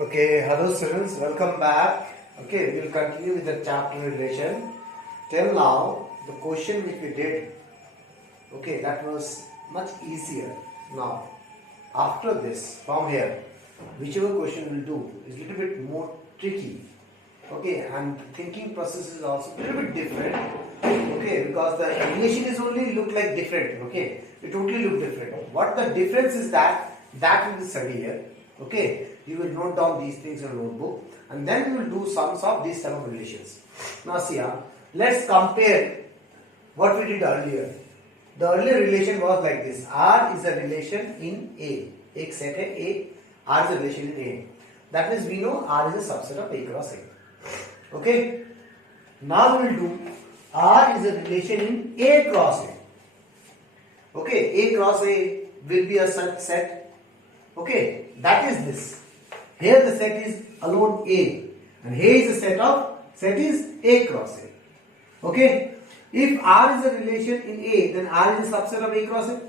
Okay, hello students, welcome back. Okay, we will continue with the chapter relation. Till now, the question which we did, okay, that was much easier. Now, after this, from here, whichever question we'll do is a little bit more tricky. Okay, and thinking process is also a little bit different. Okay, because the relation is only look like different. Okay, it totally look different. What the difference is that we will study here. Okay, you will note down these things in a notebook, and then we will do sums of these type of relations. Now see, let's compare what we did earlier. The earlier relation was like this: R is a relation in A. एक set है A. R is a relation in A. That means we know R is a subset of A cross A. Okay. Now we will do R is a relation in A cross A. Okay, A cross A will be a set. Okay, that is this. Here the set is alone A, and here is a set is A cross A. Okay, if R is a relation in A, then R is a subset of A cross A.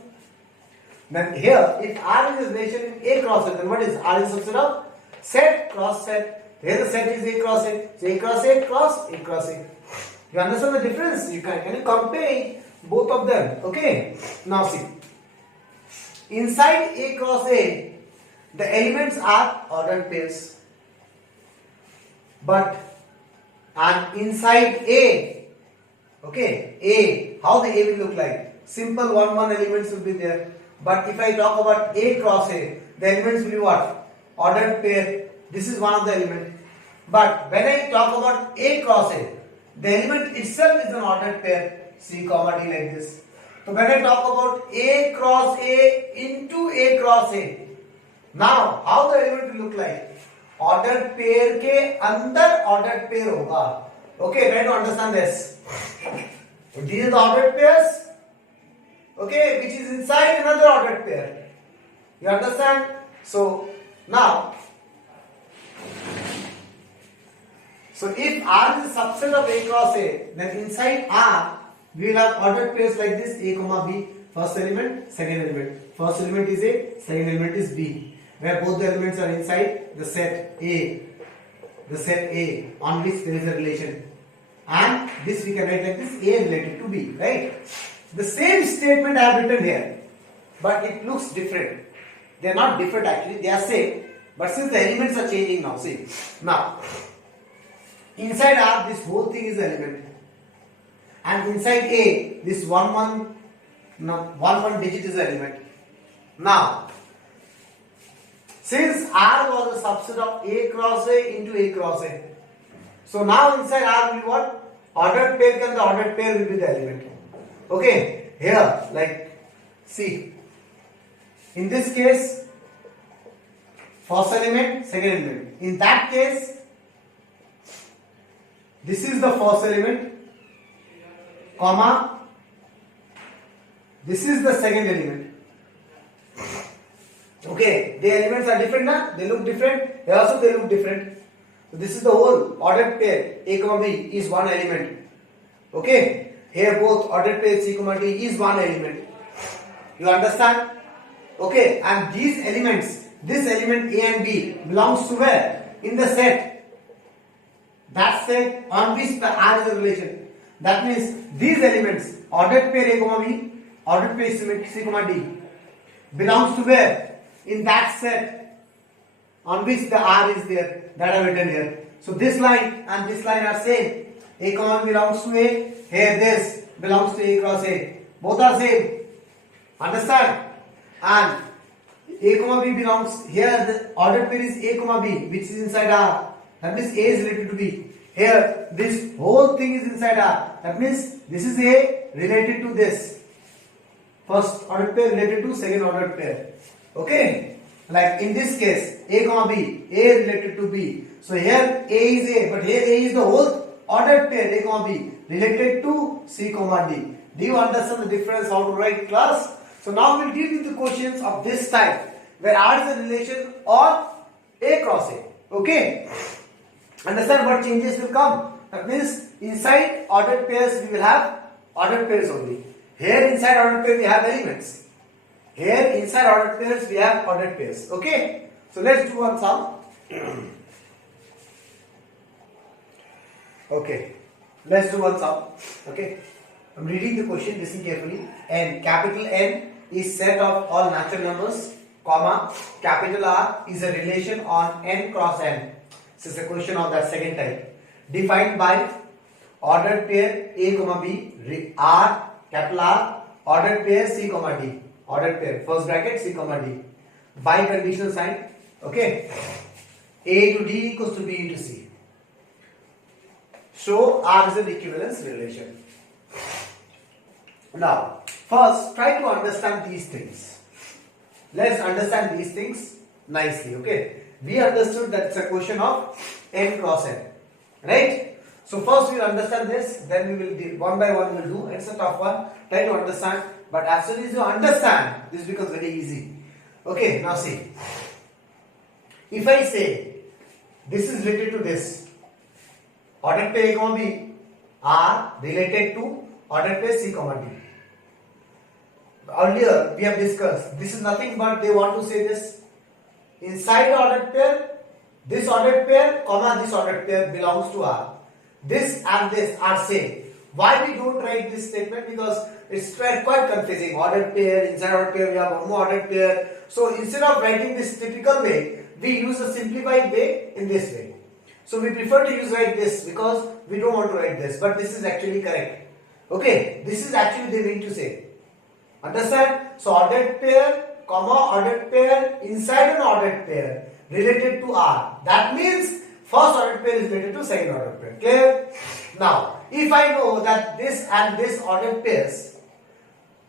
Then here, if R is a relation in A cross A, then what is R is a subset of set cross set. Here the set is A cross A, so A cross A cross A cross A. You understand the difference? You can you compare both of them? Okay. Now see, inside A cross A, the elements are ordered pairs, and inside A, okay, A, how the A will look like? Simple 1 elements will be there. But if I talk about A cross A, the elements will be what? Ordered pair. This is one of the elements. But when I talk about A cross A, the element itself is an ordered pair. C comma D like this. So when I talk about A cross A into A cross A, now how the element will look like? Ordered pair के अंदर ordered pair होगा. Okay, try to understand this. These are the ordered pairs. Okay, which is inside another ordered pair. You understand? So now, if R is a subset of A cross A, then inside R we will have ordered pairs like this: A comma B. First element, second element. First element is A, second element is B, where both the elements are inside the set A. The set A on which there is a relation, and this we can write like this: A related to B. Right? The same statement I have written here, but it looks different. They are not different actually; they are same. But since the elements are changing now, see now. Inside R, this whole thing is element, and inside A, this one digit is element. Now, since R was a subset of A cross A into A cross A, so now inside R will be what? Ordered pair, and the ordered pair will be the element. Okay, here, like, see, in this case, first element, second element. In that case, this is the first element, comma, this is the second element. Okay, the elements are different now, they look different, here also they look different. So this is the whole ordered pair, A comma B is one element. Okay, here both ordered pair C comma D is one element. You understand? Okay, and these elements, this element A and B belongs to where? In the set. That set on which the R is a relation. That means these elements, ordered pair A comma B, ordered pair C comma D, belongs to where? In that set on which the R is there. That I have written here. So this line and this line are same. A comma B belongs to A. Here this belongs to A cross A. Both are same. Understand? And A comma B belongs here. The ordered pair is A comma B, which is inside R. That means A is related to B. Here, this whole thing is inside R. That means this is A related to this. First ordered pair related to second ordered pair. Okay? Like in this case, A comma B, A related to B. So here A is A, but here A is the whole ordered pair, A comma B, related to C comma D. Do you understand the difference how to write, class? So now we'll deal with the questions of this type, where R is a relation on A cross A. Okay? Understand what changes will come? That means inside ordered pairs we will have ordered pairs only. Here inside ordered pair we have elements. Here inside ordered pairs we have ordered pairs. Okay? So let's do one sum. Okay, let's do one sum. Okay, I'm reading the question, listen carefully. N, capital N is set of all natural numbers, comma, capital R is a relation on n cross n. This is a question of that second type. Defined by ordered pair A comma B, R, capital R, ordered pair C comma D. Ordered pair, first bracket C comma D. By conditional sign. Okay, A to D equals to B into C. So R is an equivalence relation. Now, first try to understand these things. Let's understand these things nicely. Okay, we understood that it's a question of n cross n, right? So first we will understand this, then we will do one by one. We will do. It's a tough one. Try to understand. But as soon as you understand, this becomes very easy. Okay, now see. If I say this is related to this, ordered pair A comma B are related to ordered pair C comma D. Earlier we have discussed, this is nothing but they want to say this. Inside ordered pair, this ordered pair, comma this ordered pair belongs to R. This and this are same. Why we don't write this statement? Because it's quite confusing. Ordered pair, inside ordered pair, we have one more ordered pair. So instead of writing this typical way, we use a simplified way in this way. So we prefer to use write this because we don't want to write this, but this is actually correct. Okay, this is actually they mean to say. Understand? So ordered pair, comma ordered pair, inside an ordered pair related to R. That means first ordered pair is related to second ordered pair. Clear? Now, if I know that this and this ordered pairs,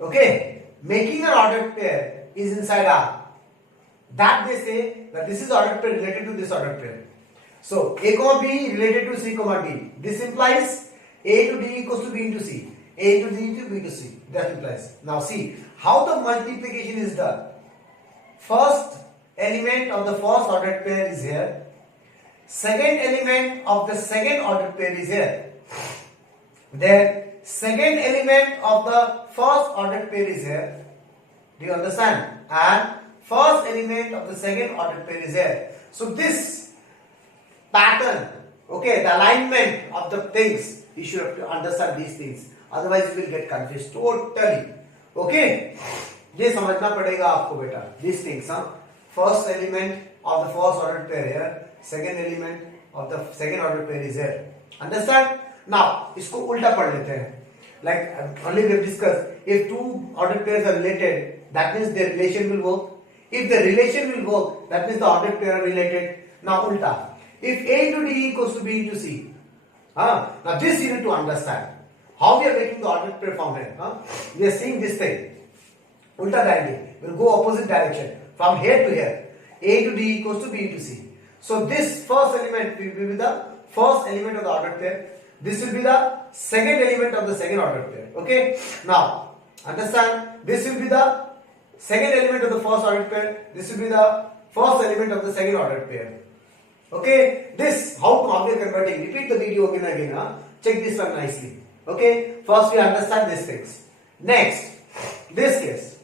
okay, making an ordered pair is inside R, that they say that this is ordered pair related to this ordered pair. So A comma B related to C comma D. This implies A to D equals to B into C. A to D to B to C. That implies. Now see how the multiplication is done. First element of the first ordered pair is here. Second element of the second ordered pair is here. Then second element of the first ordered pair is here. Do you understand? And first element of the second ordered pair is here. So this pattern, okay, the alignment of the things, you should have to understand these things. Otherwise you will get confused totally. Okay, ये समझना पड़ेगा आपको बेटा. These things, first element of the first ordered pair here, second element of the second ordered pair is here. Understand? Now इसको उल्टा पढ़ लेते हैं. Like only we have discussed, if two ordered pairs are related, that means their relation will work. If the relation will work, that means the ordered pair are related. Now ulta. If A to D equals to B into C, now this you need to understand. How we are making the ordered pair form here? We are seeing this thing. Ulta directly. We will go opposite direction. From here to here. A to D equals to B into C. So this first element will be the first element of the ordered pair. This will be the second element of the second ordered pair. Okay. Now understand. This will be the second element of the first ordered pair. This will be the first element of the second ordered pair. Okay. This how we are converting. Repeat the video again and again. Check this one nicely. Okay. First we understand these things. Next, this case.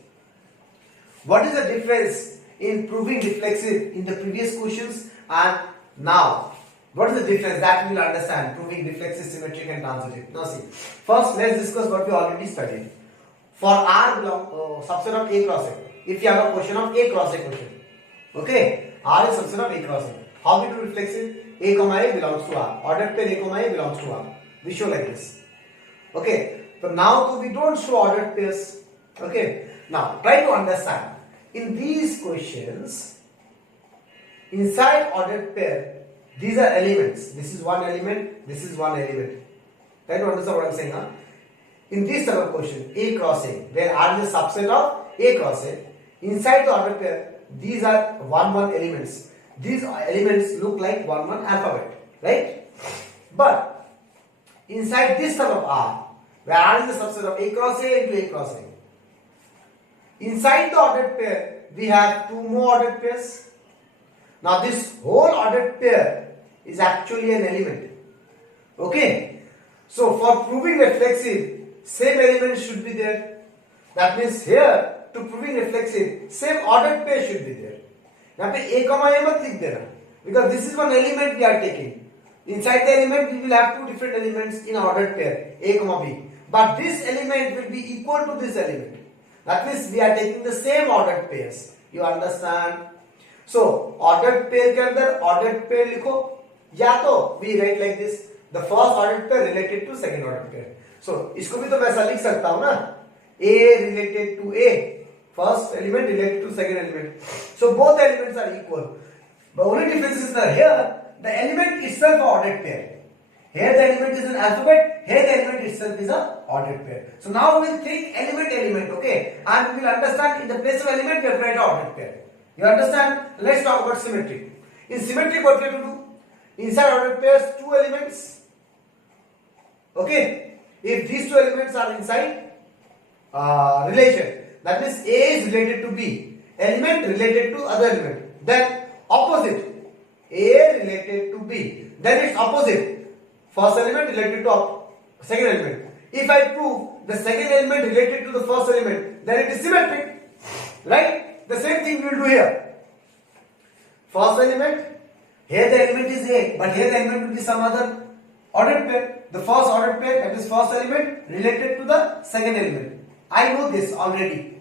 What is the difference in proving reflexive in the previous questions and now? What is the difference that we will understand? Proving reflexive, symmetric and transitive. Now see. First let's discuss what we already studied. For R subset of A cross A. If you have a question of A cross A question. Okay. R is subset of A cross A. How we do reflexive? A comma A belongs to R. Ordered pair A comma A belongs to R. We show like this. Okay. So now we don't show ordered pairs. Okay. Now try to understand. In these questions, inside ordered pair, these are elements. This is one element. This is one element. Try to understand what I am saying. In this type of question, A cross A, where R is a subset of A cross A, inside the ordered pair, these are 1-1 elements. These elements look like 1-1 alphabet, right? But inside this type of R, where R is a subset of A cross A into A cross A, inside the ordered pair, we have 2 more ordered pairs. Now this whole ordered pair is actually an element. Okay? So for proving reflexive, same element should be there. That means here, to proving reflexive, same ordered pair should be there. यहाँ पे A comma A मत लिख देना. because this is one element we are taking. Inside the element we will have two different elements in ordered pair, A comma B. But this element will be equal to this element. That means we are taking the same ordered pairs. You understand? So ordered pair के अंदर ordered pair लिखो, या तो we write like this, the first ordered pair related to second ordered pair. So इसको भी तो वैसा लिख सकता हूँ ना, A related to A, first element related to second element. So both elements are equal. The only difference is that here the element itself are ordered pair. Here the element is an alphabet, here the element itself is a ordered pair. So now we will think element, okay? And we will understand in the place of element we have to write ordered pair. You understand? Let's talk about symmetry. In symmetry what we have to do? Inside ordered pairs two elements. Okay? If these two elements are inside relation, that means A is related to B, element related to other element. Then opposite, A related to B, then its opposite. First element related to second element. If I prove the second element related to the first element, then it is symmetric. Right? The same thing we will do here. First element, here the element is A, but here the element will be some other ordered pair. The first ordered pair, that is first element related to the second element. I know this already.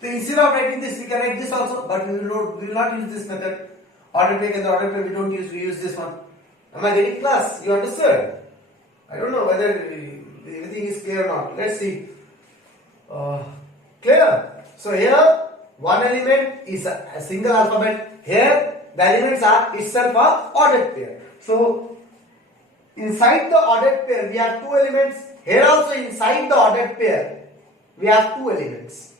So instead of writing this, we can write this also, but we will not use this method. Ordered pair and the ordered pair we don't use, we use this one. Am I getting class? You understood? I don't know whether everything is clear or not. Let's see. Clear? So here one element is a single alphabet. Here the elements are itself a ordered pair. So inside the ordered pair we have two elements. Here also inside the ordered pair we have two elements.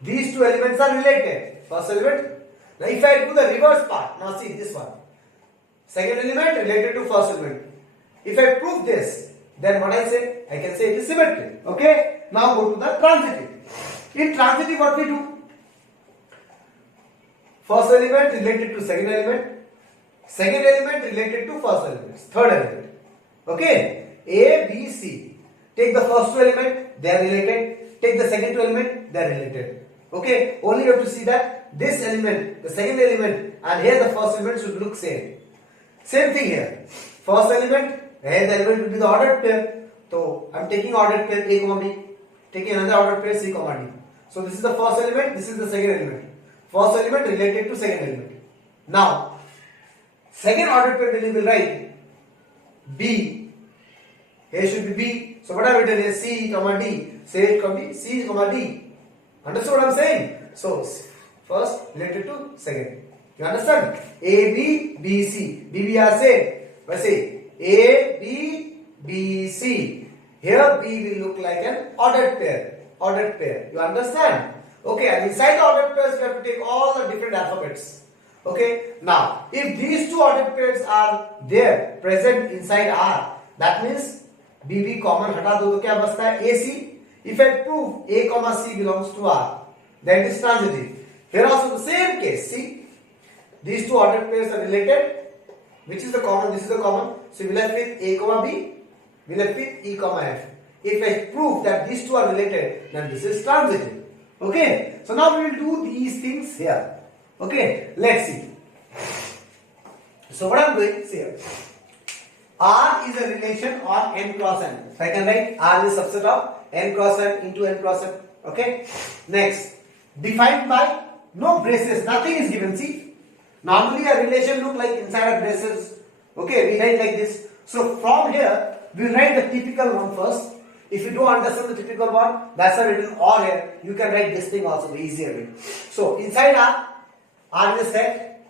These two elements are related. First element. Now if I do the reverse part, now see this one. Second element related to first element. If I prove this, then what I say? I can say it is symmetric. Okay? Now go to the transitive. In transitive what we do? First element related to second element. Second element related to first element. Third element. Okay? A, B, C. Take the first two element, they are related. Take the second two element, they are related. Okay? Only you have to see that this element, the second element, and here the first element should look same. Same thing here. First element, here the element will be the ordered pair. So I am taking ordered pair A comma B, taking another ordered pair C comma D. So this is the first element, this is the second element. First element related to second element. Now, second ordered pair we will write B. Here should be B. So what I have written is C comma D. Say it comma B, C comma D. Understood what I am saying? So first related to second. You understand? A, B, B, C. B, B are same. But say A, B, B, C. Here B will look like an ordered pair. Ordered pair. You understand? Okay, and inside the ordered pairs we have to take all the different alphabets. Okay, now if these two ordered pairs are there, present inside R, that means BB common हटा दो तो क्या बचता है AC. If I prove A comma C belongs to R, then it is transitive. Here also the same case. See. These two ordered pairs are related. Which is the common? This is the common. So we left with A comma B. We left with E comma F. If I prove that these two are related, then this is transitive. Okay. So now we will do these things here. Okay. Let's see. So what I am doing? See here. R is a relation on n cross n. So I can write R is a subset of n cross n into n cross n. Okay. Next. Defined by no braces. Nothing is given. See. Normally a relation look like inside a braces. Okay, we write like this. So from here, we write the typical one first. If you don't understand the typical one, that's why written or here. You can write this thing also the easier way. So inside R is a set.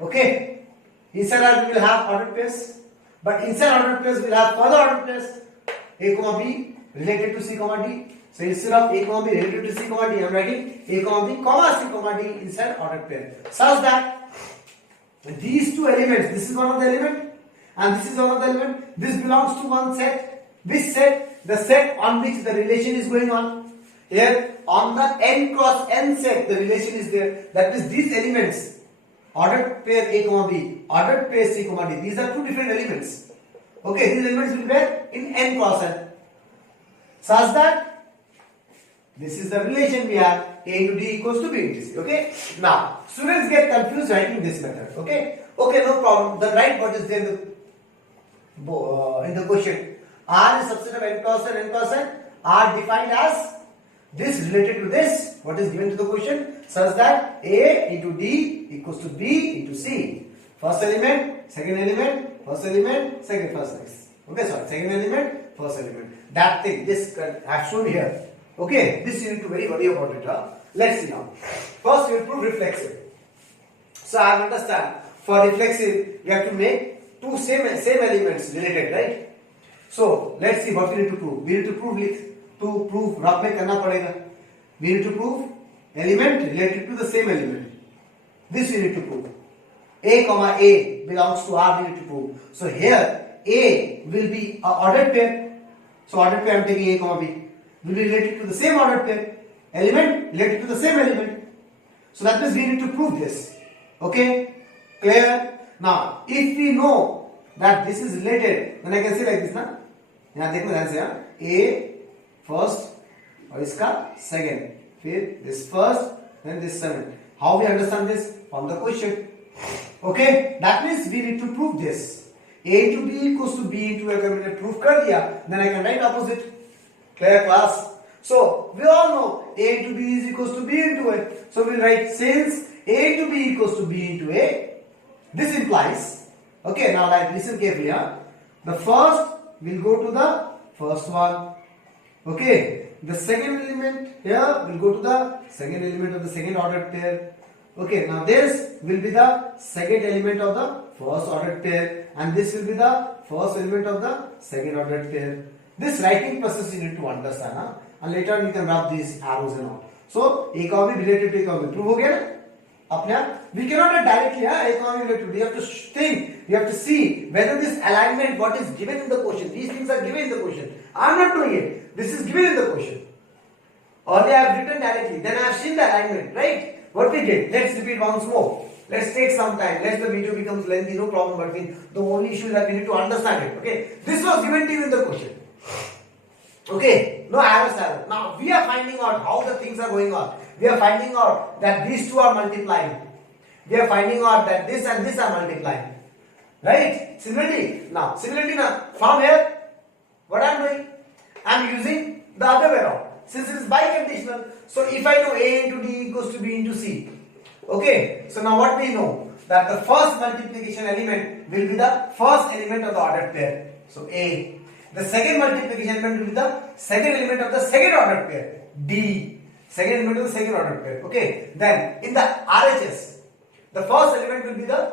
Okay. Inside R we will have ordered pairs. But inside ordered pairs we will have further ordered pairs. A comma B related to C comma D. So instead of A comma B related to C comma D, I am writing A comma B comma C comma D inside ordered pair. Such that these two elements, this is one of the element and this is one of the element. This belongs to one set. Which set? The set on which the relation is going on. Here on the n cross n set the relation is there. That means these elements, ordered pair A comma B, ordered pair C comma D, these are two different elements. Okay, these elements will be in n cross n. Such that This is the relation we have. A into D equals to B into C. Okay. Now, students get confused writing this method. Okay. Okay, no problem. Then write what is there in the question. R is subset of n cross n, n cross n. R defined as this related to this. What is given to the question? Such that A into D equals to B into C. First element, second element, first element, second first element. Okay, sorry, second element, first element. That thing, this I have shown here. Okay, this you need to very worry about it. Let's see now. First, we will prove reflexive. So I understand. For reflexive, we have to make two same elements related, right? So let's see what we need to prove. We need to prove rough में करना पड़ेगा. We need to prove element related to the same element. This we need to prove. A comma A belongs to R. We need to prove. So here A will be an ordered pair. So ordered pair I am taking A comma B. Will be related to the same ordered pair. Element related to the same element. So that means we need to prove this. Okay? Clear? Now, if we know that this is related, then I can say like this, ना? यहाँ देखो ध्यान से यहाँ. A first और इसका second. फिर this first, then this second. How we understand this? From the question. Okay? That means we need to prove this. A into B equals to B into A. अगर मैंने prove कर दिया, then I can write opposite. Clear class? So we all know A into B is equals to B into A. So we'll write since A into B equals to B into A. This implies, okay, now like listen carefully. The first will go to the first one. Okay, the second element here will go to the second element of the second ordered pair. Okay, now this will be the second element of the first ordered pair, and this will be the first element of the second ordered pair. This writing process you need to understand, and later on you can wrap these arrows and all. So A comma B related to A comma B. Prove हो गया ना? अपने आप we cannot write directly A comma B related to. We have to think. We have to see whether this alignment, what is given in the question. These things are given in the question. I am not doing it. This is given in the question. Earlier I have written directly. Then I have seen the alignment, right? What we did? Let's repeat once more. Let's take some time. Let the video becomes lengthy. No problem. But the only issue is that we need to understand it. Okay. This was given to you in the question. Okay, no errors. Now we are finding out how the things are going on. We are finding out that these two are multiplying. We are finding out that this and this are multiplying. Right? Similarly, now from here, what I am doing? I am using the other way around. Since it is biconditional, so if I know A into D equals to B into C. Okay, so now what we know? That the first multiplication element will be the first element of the ordered pair. So A. The second multiplication element will be the second element of the second ordered pair. D. Second element of the second ordered pair. Okay. Then in the RHS, the first element will be the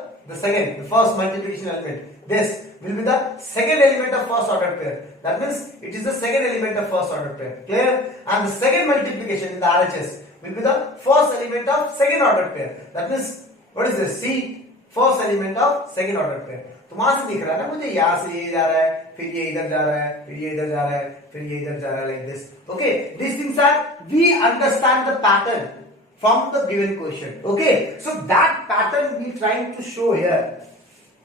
first multiplication element. This will be the second element of first ordered pair. That means it is the second element of first ordered pair. Clear? And the second multiplication in the RHS will be the first element of second ordered pair. That means what is this? C. First element of second ordered pair. तो वहां से दिख रहा है ना मुझे यहाँ से ये जा रहा है फिर ये इधर जा रहा है फिर ये इधर जा रहा है फिर ये इधर जा रहा है like this. Okay, these things are we understand the pattern from the given question. Okay, so that pattern we trying to show here.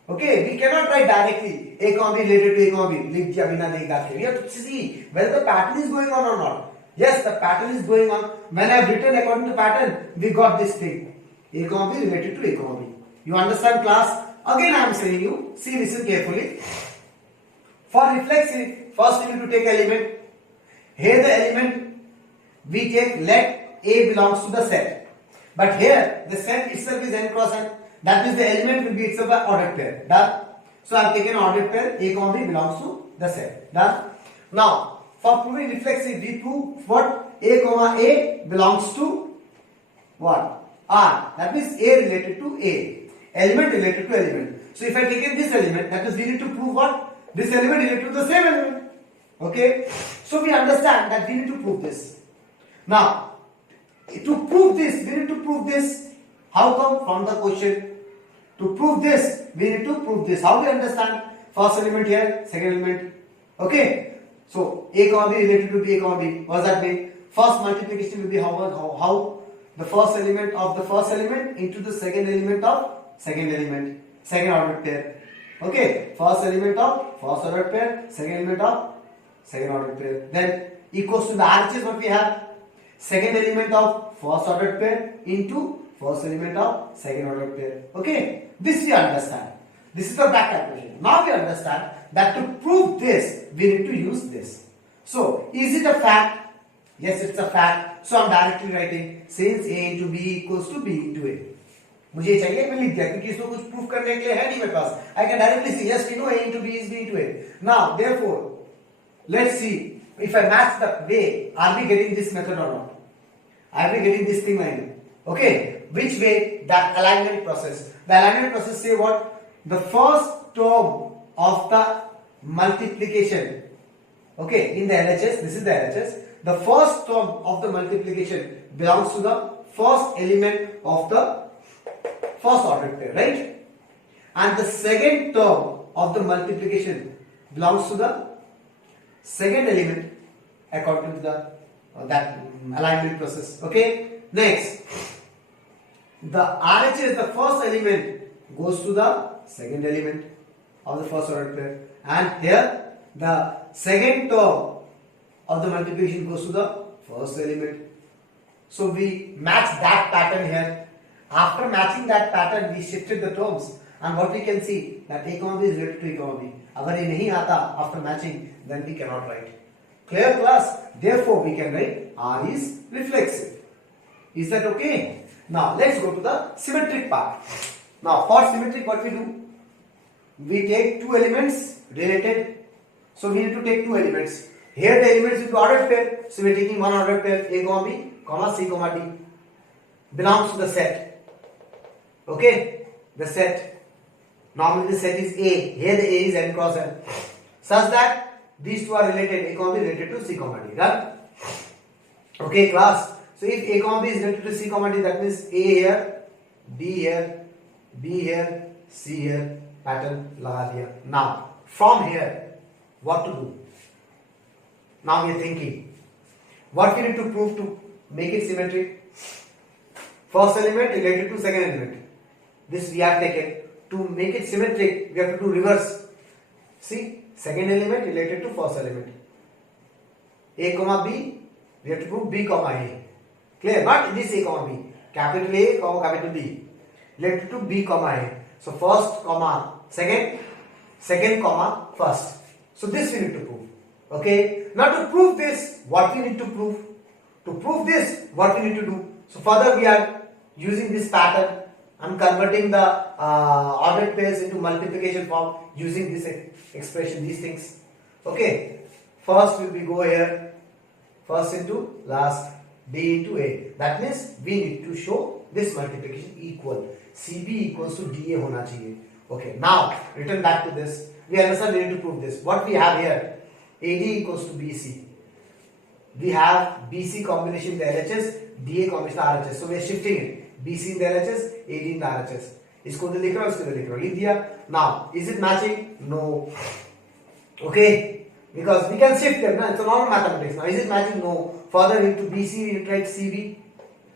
Okay, we cannot write directly A comma B related to A comma B. लिख दिया बिना देखा के. We have to see whether the pattern is going on or not. Yes, the pattern is going on. When I have written according to pattern, we got this thing. A comma B related to A comma B. You understand, class? Again I am saying you, see, listen carefully. For reflexive, first we need to take element. Here the element we take, let A belongs to the set. But here the set itself is n cross n. That means the element will be itself an ordered pair. Done? So I have taken ordered pair, A comma B belongs to the set. Done? Now, for proving reflexive, we prove what? A comma A belongs to what? R. That means A related to A. Element related to element. So if I take in this element, that means we need to prove what? This element related to the same element. Okay? So we understand that we need to prove this. Now, to prove this, we need to prove this. How come? From the question. To prove this, we need to prove this. How we understand? First element here, second element. Okay? So A comma B related to B, A comma B. What does that mean? First multiplication will be how? The first element of the first element into the second element of second element, second ordered pair. Okay, first element of first ordered pair, second element of second ordered pair. Then equals to the RHS what we have. second element of first ordered pair into first element of second ordered pair. Okay, this we understand. This is the back calculation. Now we understand that to prove this, we need to use this. So, is it a fact? Yes, it's a fact. So, I'm directly writing since A into B equals to B into A. मुझे चाहिए मैं लिख दिया क्योंकि इसको कुछ proof करने के लिए है नहीं मेरे पास. I can directly see yes we know A into B is B into A. Now, therefore, let's see if I match the way, are we getting this method or not? Are we getting this thing line? Okay, which way? That alignment process. The alignment process say what? The first term of the multiplication, okay, in the LHS, this is the LHS, the first term of the multiplication belongs to the first element of the first ordered pair, right? And the second term of the multiplication belongs to the second element according to the that alignment process. Okay, next, the RHS, the first element, goes to the second element of the first ordered pair, and here the second term of the multiplication goes to the first element. So we match that pattern here. After matching that pattern, we shifted the terms, and what we can see that A comma B is related to A comma B. अगर ये नहीं आता after matching, then we cannot write. Clear class? Therefore, we can write R is reflexive. Is that okay? Now let's go to the symmetric part. Now for symmetric, what we do? We take two elements related. So we need to take two elements. Here the elements into ordered pair. So we are taking one ordered pair A comma B, comma C comma D. Belongs to the set. Okay, the set. Normally the set is A. Here the A is n cross n. Such that these two are related. A comma B related to C comma D. Done? Okay, class. So if A comma B is related to C comma D, that means A here, D here, B here, C here. Pattern लगा दिया. Now from here, what to do? Now we are thinking. What we need to prove to make it symmetric? First element related to second element. This we have taken. To make it symmetric, we have to do reverse. See, second element related to first element. A comma B, we have to prove B comma A. Clear? Not this A comma B. Capital A comma capital B. Related to B comma A. So first comma second, second comma first. So this we need to prove. Okay. Now to prove this, what we need to prove? To prove this, what we need to do? So further we are using this pattern and converting the ordered pairs into multiplication form using this expression, these things. Okay. First will be go here. First into last, D into A. That means we need to show this multiplication equal. CB equals to DA होना चाहिए. Okay. Now return back to this. We understand we need to prove this. What we have here, AD equals to BC. We have BC combination in the LHS, DA combination in the RHS. So we are shifting it. BC in the LHS, AD in the RHS. इसको तो लिख रहा हूँ, इसको तो लिख रहा हूँ. लिख दिया. Now is it matching? No. Okay. Because we can shift them. It's a normal mathematics. Now is it matching? No. Further into BC, we need to write CB.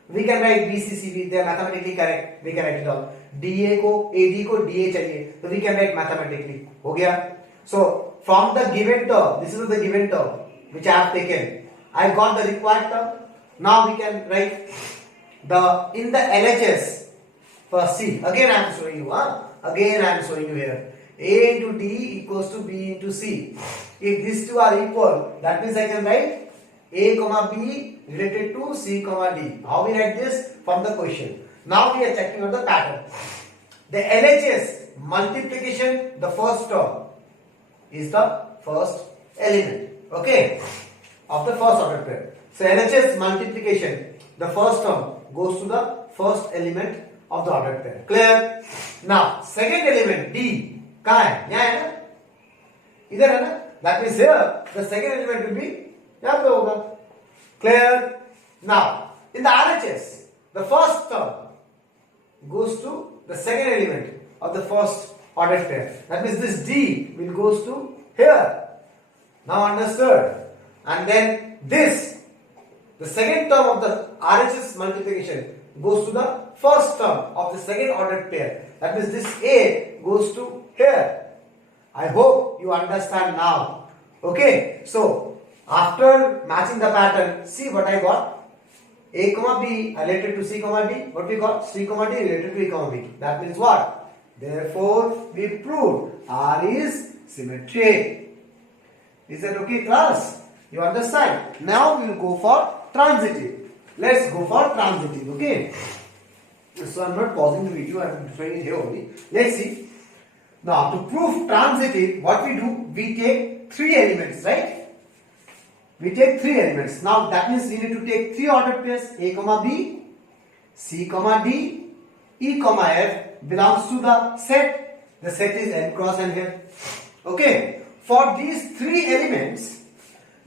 We can write BC, CB. They are mathematically correct. We can write it down. DA को AD को DA चाहिए. So we can write mathematically. हो गया. So from the given term, this is the given term which I have taken. I got the required term. Now we can write the in the LHS. First C. Again I am showing you. Again I am showing you here. A into D equals to B into C. If these two are equal, that means I can write A comma B related to C comma D. How we write this? From the question. Now we are checking on the pattern. The LHS multiplication, the first term is the first element. Okay, of the first order pair. So LHS multiplication, the first term goes to the first element of the ordered pair. Clear? Now second element D कहाँ है? यहाँ है ना? इधर है ना? That means here the second element will be यहाँ पे होगा. Clear? Now in the RHS, the first term goes to the second element of the first ordered pair. That means this D will goes to here. Now understood? And then this, the second term of the RHS multiplication goes to the first term of the second ordered pair. That means this A goes to here. I hope you understand now. Okay. So after matching the pattern, see what I got. A comma B are related to C comma D. What we got? C comma D related to A comma B. That means what? Therefore, we proved R is symmetric. Is that okay, class? You understand? Now we will go for transitive. Let's go for transitive, okay? So I'm not pausing the video, I'm showing it here only. Let's see. Now to prove transitive, what we do? We take three elements, right? We take three elements. Now that means we need to take three ordered pairs: A comma B, C comma D, E comma F belongs to the set. The set is n cross n here. Okay. For these three elements,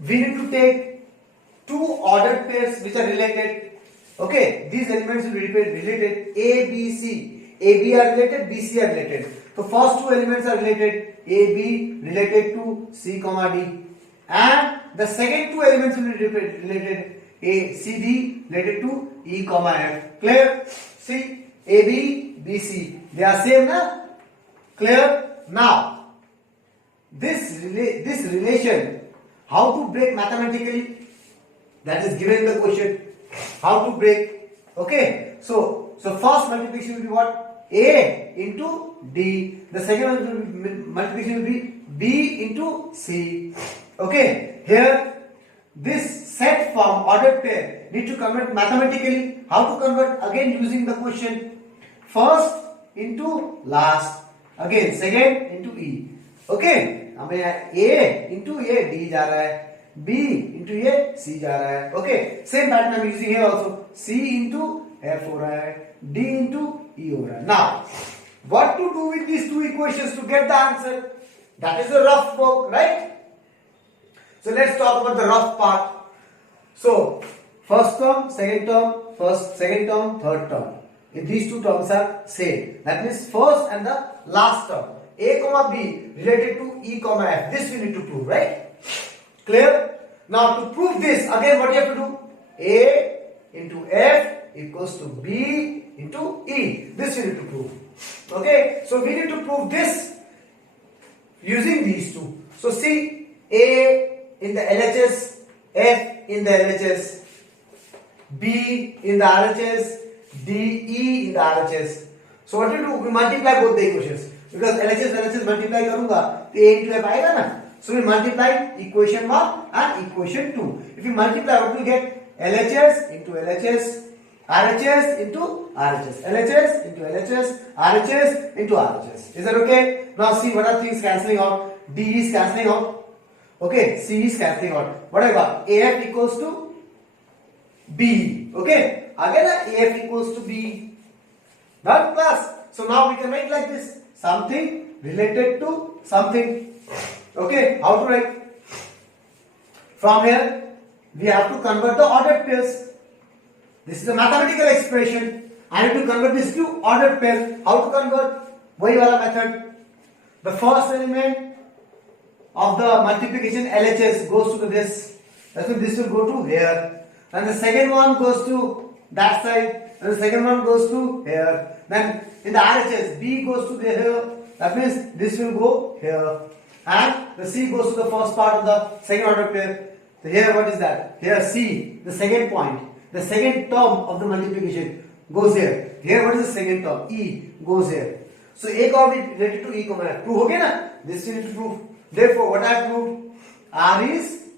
we need to take two ordered pairs which are related. Okay. These elements will be related A, B, C. A, B are related, B, C are related. So first two elements are related. A, B related to C comma D. And the second two elements will be related. A, C, D related to E comma F. Clear? See, A, B, B, C. They are same, na? Clear? Now, this relation, how to break mathematically? That is given in the question. How to break? Okay. So first multiplication will be what? A into D. The second multiplication will be B into C. Okay. Here, this set form ordered pair need to convert mathematically. How to convert? Again using the question. First into last. Again second into E. Okay. हमें A into A D जा रहा है. B into A C जा रहा है. Okay. Same pattern I'm using here also. C into F हो रहा है. D into E हो रहा है. Now, what to do with these two equations to get the answer? That is the rough work, right? So let's talk about the rough part. So first term, second term, second term, third term. If these two terms are same, that means first and the last term. A comma B related to E comma F. This we need to prove, right? Clear? Now to prove this, again what you have to do? A into F equals to B into E. This we need to prove. Okay? So we need to prove this using these two. So see, A in the LHS, F in the LHS, B in the RHS, D, E in the RHS. So what we do? We multiply both the equations. Because LHS multiply करूँगा तो A into F आएगा ना? So we multiply equation 1 and equation 2. If we multiply, what we get? LHS into LHS, RHS into RHS, LHS into LHS, RHS into RHS. Is that okay? Now see what are things cancelling out? D is cancelling out. Okay, C is cancelling out. What I got? AF equals to B. Okay, again AF equals to B. Done, class. So now we can write like this. Something related to something. Okay, how to write? From here, we have to convert the ordered pairs. This is a mathematical expression. I have to convert this to ordered pair. How to convert? वही वाला method. The first element of the multiplication LHS goes to this. That means this will go to here. And the second one goes to that side. And the second one goes to here. Then in the RHS, B goes to here. That means this will go here. And the C goes to the first part of the second order pair. So here what is that? Here C, the second point. The second term of the multiplication goes here. Here what is the second term? E goes here. So A comma B related to E comma F. Prove okay na? This you need to prove. Therefore what I have proved? R is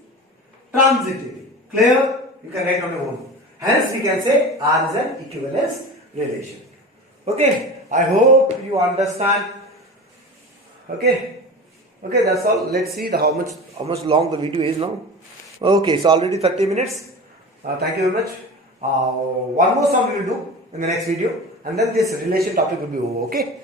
transitive. Clear? You can write on your own. Hence we can say R is an equivalence relation. Okay, I hope you understand. Okay, that's all. Let's see how much long the video is now. Okay, so already 30 minutes. Thank you very much. One more sum we will do in the next video, and then this relation topic will be over. Okay.